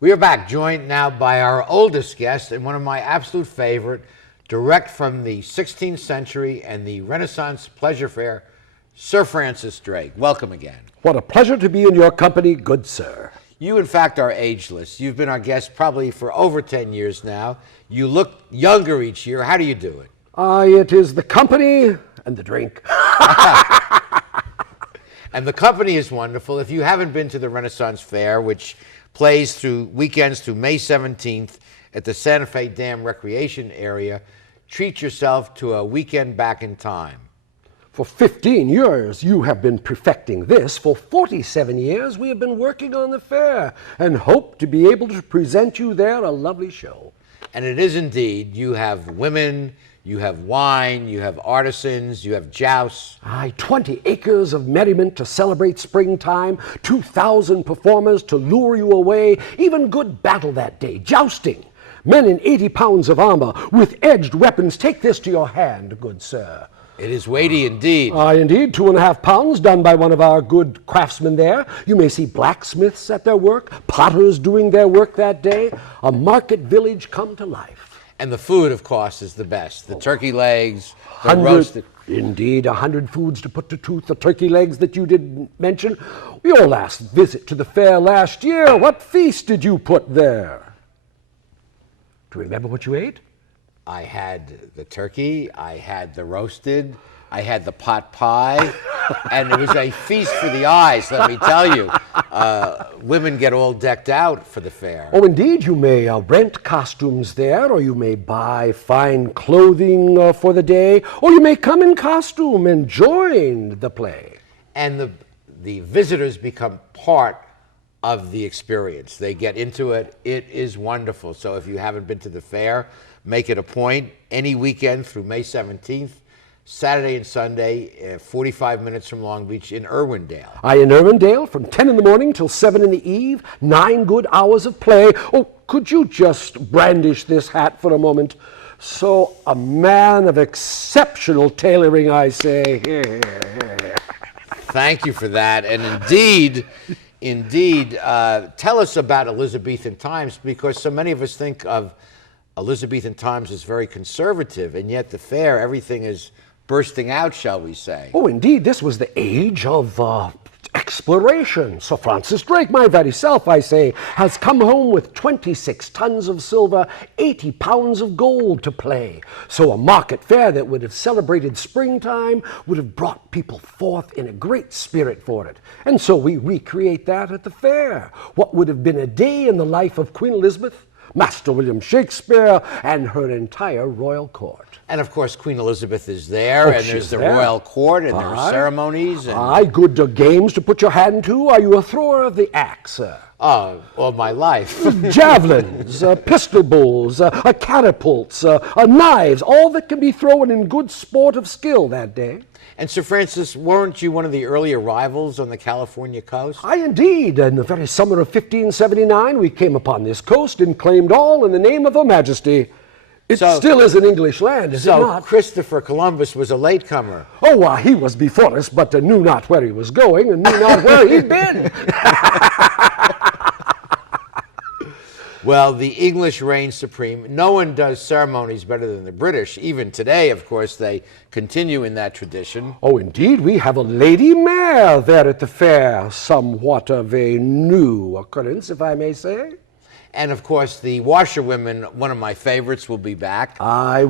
We are back, joined now by our oldest guest and one of my absolute favorite, direct from the 16th century and the Renaissance pleasure fair, Sir Francis Drake. Welcome again. What a pleasure to be in your company, good sir. You, in fact, are ageless. You've been our guest probably for over 10 years now. You look younger each year. How do you do it? It is the company and the drink. And the company is wonderful. If you haven't been to the Renaissance Fair, which plays through weekends through May 17th at the Santa Fe Dam Recreation Area, treat yourself to a weekend back in time. For 15 years, you have been perfecting this. For 47 years, we have been working on the fair and hope to be able to present you there a lovely show. And it is indeed. You have women, you have wine, you have artisans, you have jousts. 20 acres of merriment to celebrate springtime, 2,000 performers to lure you away, even good battle that day, jousting. Men in 80 pounds of armor with edged weapons. Take this to your hand, good sir. It is weighty indeed. Indeed, 2.5 pounds done by one of our good craftsmen there. You may see blacksmiths at their work, potters doing their work that day. A market village come to life. And the food, of course, is the best. The turkey legs, the roasted. Indeed, 100 foods to put to tooth. The turkey legs that you didn't mention. Your last visit to the fair last year, what feast did you put there? Do you remember what you ate? I had the turkey, I had the roasted, I had the pot pie, and it was a feast for the eyes, let me tell you. Women get all decked out for the fair. Oh, indeed, you may rent costumes there, or you may buy fine clothing for the day, or you may come in costume and join the play. And the visitors become part of the experience. They get into it. It is wonderful. So if you haven't been to the fair, make it a point any weekend through May 17th, Saturday and Sunday, 45 minutes from Long Beach in Irwindale. In Irwindale from 10 in the morning till 7 in the eve, 9 good hours of play. Oh, could you just brandish this hat for a moment? So, a man of exceptional tailoring, I say. Thank you for that. And indeed, tell us about Elizabethan times, because so many of us think of Elizabethan times as very conservative, and yet the fair, everything is bursting out, shall we say. Oh, indeed, this was the age of exploration. Sir Francis Drake, my very self, I say, has come home with 26 tons of silver, 80 pounds of gold to play. So a market fair that would have celebrated springtime would have brought people forth in a great spirit for it. And so we recreate that at the fair. What would have been a day in the life of Queen Elizabeth, Master William Shakespeare, and her entire royal court. And of course, Queen Elizabeth is there, and there's the royal court, and there are ceremonies. And good games to put your hand to. Are you a thrower of the axe, sir? All my life. Javelins, pistol bowls, catapults, knives, all that can be thrown in good sport of skill that day. And Sir Francis, weren't you one of the early arrivals on the California coast? Indeed. In the very summer of 1579, we came upon this coast and claimed all in the name of Her Majesty. It still is an English land, is it not? So Christopher Columbus was a latecomer. Oh, he was before us, but knew not where he was going and knew not where he'd been. Well, the English reign supreme. No one does ceremonies better than the British. Even today, of course, they continue in that tradition. Oh, indeed, we have a lady mayor there at the fair. Somewhat of a new occurrence, if I may say. And, of course, the washerwomen, one of my favorites, will be back.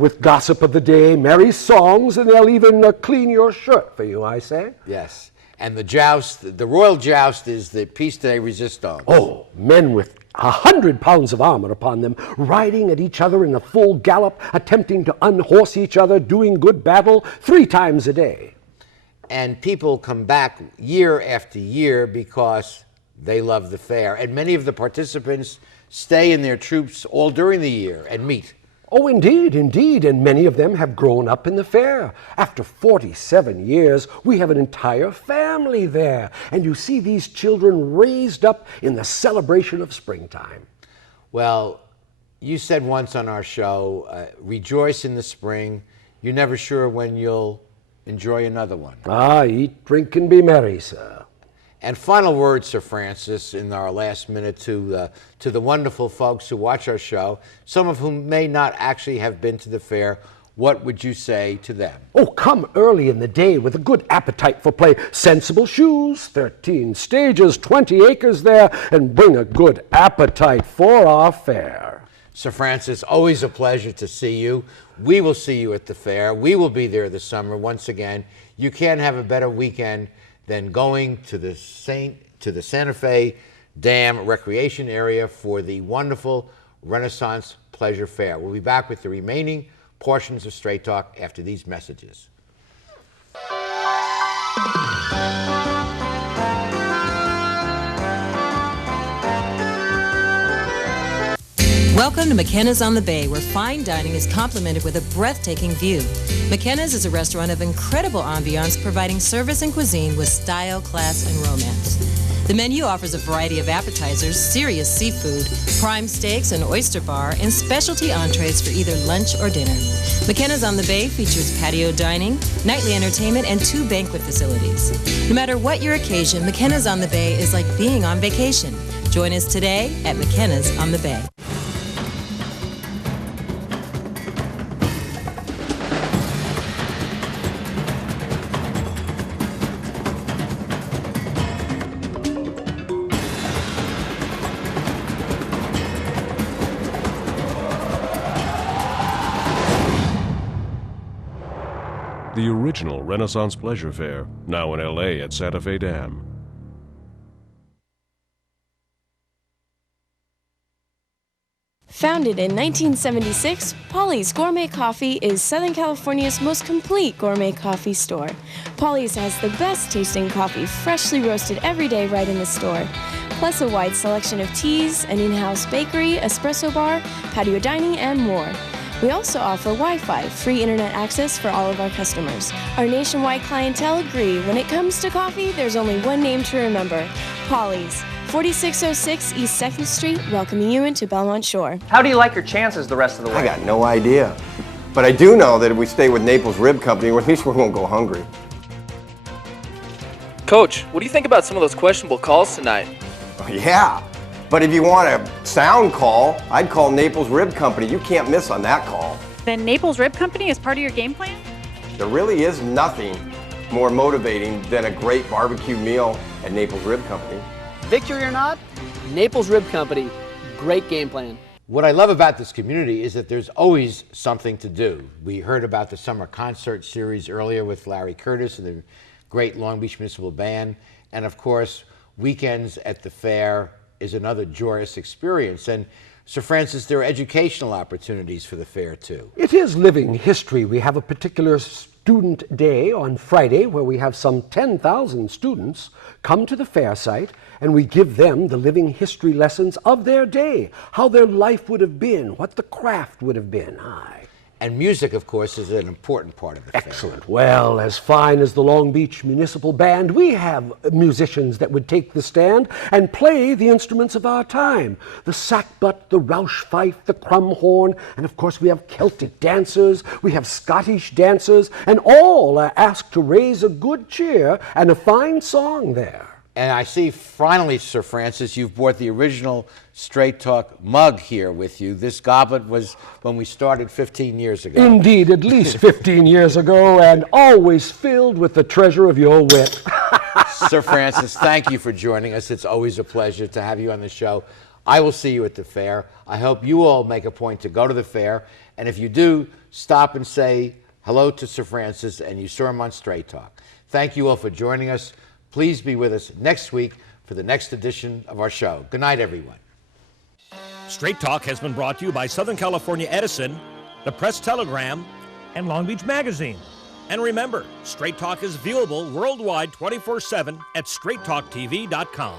With gossip of the day, merry songs, and they'll even clean your shirt for you, I say. Yes. And the joust, the royal joust, is the piece de resistance. Oh, men with 100 pounds of armor upon them, riding at each other in a full gallop, attempting to unhorse each other, doing good battle 3 times a day. And people come back year after year because they love the fair. And many of the participants stay in their troops all during the year and meet. Oh, indeed, indeed, and many of them have grown up in the fair. After 47 years, we have an entire family there, and you see these children raised up in the celebration of springtime. Well, you said once on our show, rejoice in the spring. You're never sure when you'll enjoy another one. Eat, drink, and be merry, sir. And final words, Sir Francis, in our last minute to the wonderful folks who watch our show, some of whom may not actually have been to the fair. What would you say to them? Oh, come early in the day with a good appetite for play. Sensible shoes, 13 stages, 20 acres there, and bring a good appetite for our fair. Sir Francis, always a pleasure to see you. We will see you at the fair. We will be there this summer once again. You can't have a better weekend than going to the Santa Fe Dam Recreation Area for the wonderful Renaissance Pleasure Fair. We'll be back with the remaining portions of Straight Talk after these messages. Welcome to McKennas on the Bay, where fine dining is complemented with a breathtaking view. McKennas is a restaurant of incredible ambiance, providing service and cuisine with style, class, and romance. The menu offers a variety of appetizers, serious seafood, prime steaks, an oyster bar, and specialty entrees for either lunch or dinner. McKennas on the Bay features patio dining, nightly entertainment, and 2 banquet facilities. No matter what your occasion, McKennas on the Bay is like being on vacation. Join us today at McKennas on the Bay. The original Renaissance Pleasure Fair, now in L.A. at Santa Fe Dam. Founded in 1976, Paulas Gourmet Coffee is Southern California's most complete gourmet coffee store. Paulas has the best tasting coffee, freshly roasted every day right in the store, plus a wide selection of teas, an in-house bakery, espresso bar, patio dining, and more. We also offer Wi-Fi, free internet access for all of our customers. Our nationwide clientele agree, when it comes to coffee, there's only one name to remember, Paulas. 4606 East 2nd Street, welcoming you into Belmont Shore. How do you like your chances the rest of the way? I got no idea. But I do know that if we stay with Naples Rib Company, at least we won't go hungry. Coach, what do you think about some of those questionable calls tonight? Yeah, but if you want a sound call, I'd call Naples Rib Company. You can't miss on that call. Then Naples Rib Company is part of your game plan? There really is nothing more motivating than a great barbecue meal at Naples Rib Company. Victory or not, Naples Rib Company, great game plan. What I love about this community is that there's always something to do. We heard about the summer concert series earlier with Larry Curtis and the great Long Beach Municipal Band. And of course, weekends at the fair is another joyous experience. And Sir Francis, there are educational opportunities for the fair too. It is living history. We have a particular student day on Friday where we have some 10,000 students come to the fair site, and we give them the living history lessons of their day, how their life would have been, what the craft would have been. And music, of course, is an important part of the fair. Excellent. Well, as fine as the Long Beach Municipal Band, we have musicians that would take the stand and play the instruments of our time. The sackbut, the Roush fife, the crumb horn, and of course we have Celtic dancers, we have Scottish dancers, and all are asked to raise a good cheer and a fine song there. And I see, finally, Sir Francis, you've brought the original Straight Talk mug here with you. This goblet was when we started 15 years ago. Indeed, at least 15 years ago, and always filled with the treasure of your wit. Sir Francis, thank you for joining us. It's always a pleasure to have you on the show. I will see you at the fair. I hope you all make a point to go to the fair. And if you do, stop and say hello to Sir Francis, and you saw him on Straight Talk. Thank you all for joining us. Please be with us next week for the next edition of our show. Good night, everyone. Straight Talk has been brought to you by Southern California Edison, the Press Telegram, and Long Beach Magazine. And remember, Straight Talk is viewable worldwide 24/7 at straighttalktv.com.